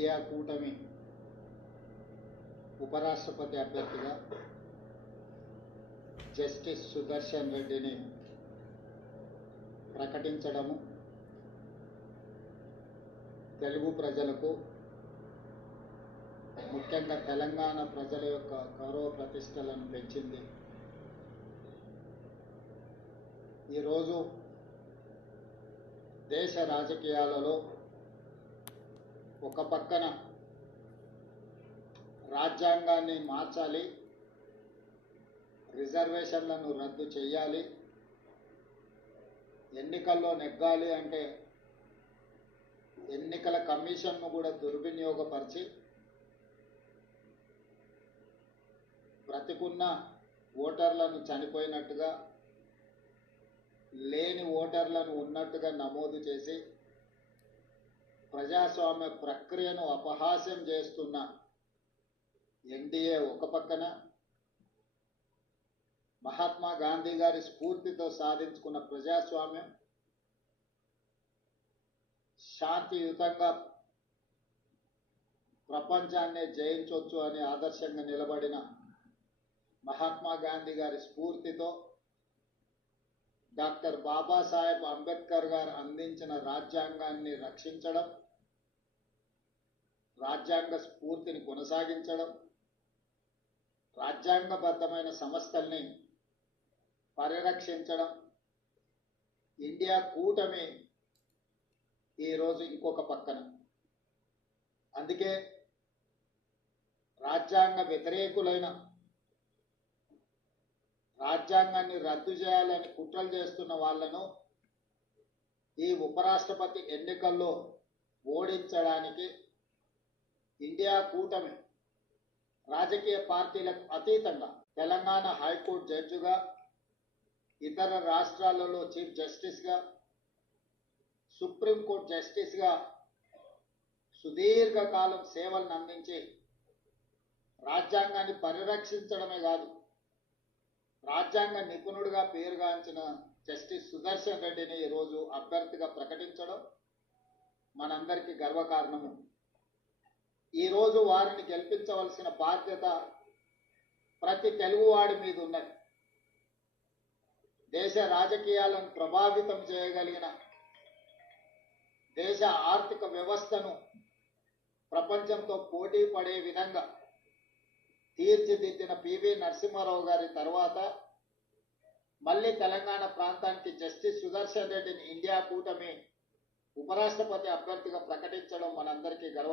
India కూటమి ఉపరాష్ట్రపతి అభ్యర్థిగా జస్టిస్ సుదర్శన్ రెడ్డిని ప్రకటించడము తెలుగు ప్రజలకు, ముఖ్యంగా తెలంగాణ ప్రజల యొక్క గౌరవ ప్రతిష్టలను పెంచింది. ఈరోజు దేశ రాజకీయాలలో ఒక పక్కన రాజ్యాంగాన్ని మార్చాలి, రిజర్వేషన్లను రద్దు చేయాలి, ఎన్నికల్లో నెగ్గాలి అంటే ఎన్నికల కమిషన్ను కూడా దుర్వినియోగపరిచి బ్రతికున్న ఓటర్లను చనిపోయినట్టుగా, లేని ఓటర్లను ఉన్నట్టుగా నమోదు చేసి ప్రజాస్వామ్య ప్రక్రియను అపహాస్యం చేస్తున్న ఎన్డీఏ ఒక పక్కన, మహాత్మా గాంధీ గారి స్ఫూర్తితో సాధించుకున్న ప్రజాస్వామ్యం, శాంతియుతంగా ప్రపంచాన్నే జయించవచ్చు అని ఆదర్శంగా నిలబడిన మహాత్మా గాంధీ గారి స్ఫూర్తితో డాక్టర్ బాబాసాహెబ్ అంబేద్కర్ గారు అందించిన రాజ్యాంగాన్ని రక్షించడం, రాజ్యాంగ స్ఫూర్తిని కొనసాగించడం, రాజ్యాంగబద్ధమైన సంస్థల్ని పరిరక్షించడం, ఇండియా కూటమి ఈరోజు ఇంకొక పక్కన. అందుకే రాజ్యాంగ వ్యతిరేకులైన, రాజ్యాంగాన్ని రద్దు చేయాలని కుట్రలు చేస్తున్న వాళ్లను ఈ ఉపరాష్ట్రపతి ఎన్నికల్లో ఓడించడానికి ఇండియా కూటమి రాజకీయ పార్టీలకు అతీతంగా తెలంగాణ హైకోర్టు జడ్జిగా, ఇతర రాష్ట్రాలలో చీఫ్ జస్టిస్గా, సుప్రీంకోర్టు జస్టిస్గా సుదీర్ఘకాలం సేవలను అందించి రాజ్యాంగాన్ని పరిరక్షించడమే కాదు, రాజ్యాంగ నిపుణుడిగా పేరుగాంచిన జస్టిస్ సుదర్శన్ రెడ్డిని ఈరోజు అభ్యర్థిగా ప్రకటించడం మనందరికీ గర్వకారణము. ఈరోజు వారిని గెలిపించవలసిన బాధ్యత ప్రతి తెలుగువాడి మీద ఉన్నది. దేశ రాజకీయాలను ప్రభావితం చేయగలిగిన, దేశ ఆర్థిక వ్యవస్థను ప్రపంచంతో పోటీ పడే విధంగా తీర్చిదిద్దిన పివి నరసింహారావు గారి తర్వాత మళ్ళీ తెలంగాణ ప్రాంతానికి జస్టిస్ సుదర్శన్ రెడ్డిని ఇండియా కూటమి ఉపరాష్ట్రపతి అభ్యర్థిగా ప్రకటించడం మనందరికీ గర్వ.